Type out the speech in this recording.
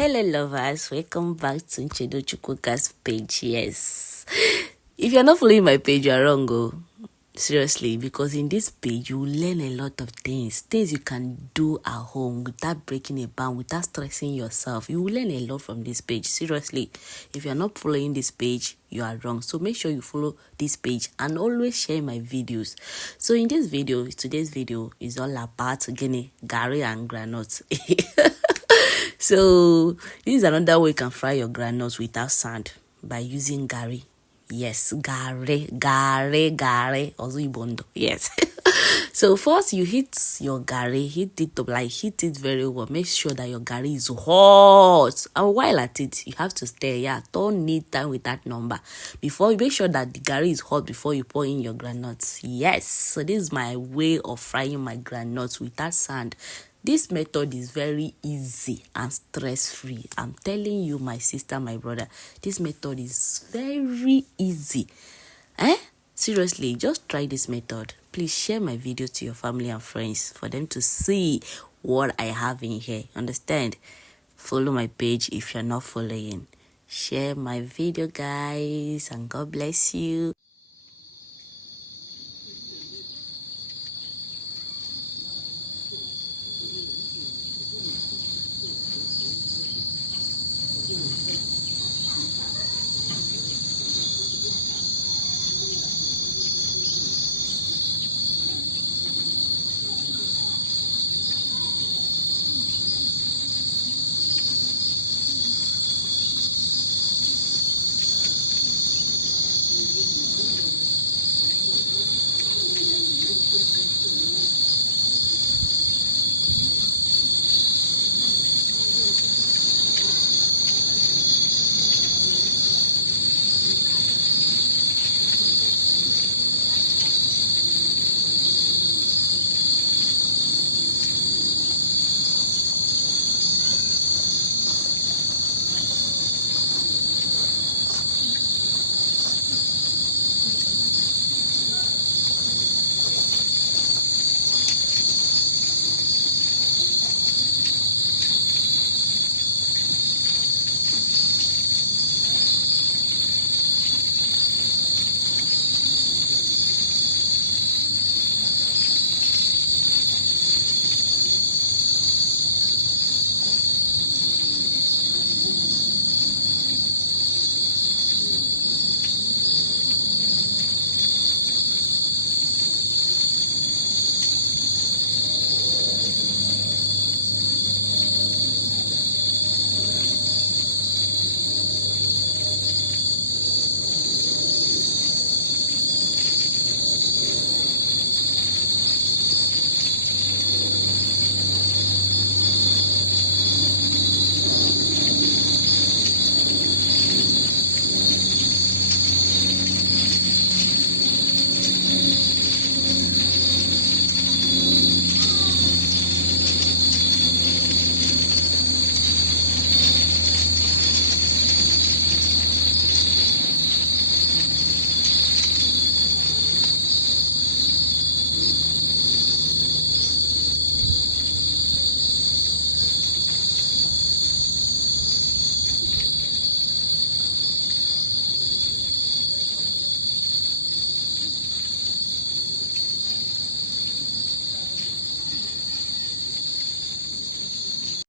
Hello lovers, welcome back to Nchedo Chukwuka's page. Yes, if you're not following my page, you're wrong. Seriously, because in this page you will learn a lot of things you can do at home without breaking a bank, without stressing yourself. You will learn a lot from this page. Seriously, if you're not following this page, you are wrong. So make sure you follow this page and always share my videos. So in this video, today's video is all about garri and groundnut. So this is another way you can fry your groundnuts without sand by using garri. Yes, garri, also ibondo. Yes. So first you heat your garri, heat it very well. Make sure that your garri is hot. And while at it, you have to stir. Yeah, don't need time with that number. Before you make sure that the garri is hot before you pour in your groundnuts. Yes. So this is my way of frying my groundnuts without sand. This method is very easy and stress-free. I'm telling you, my sister, my brother, this method is very easy. Seriously, just try this method. Please share my video to your family and friends for them to see what I have in here. Understand? Follow my page if you're not following. Share my video, guys, and God bless you.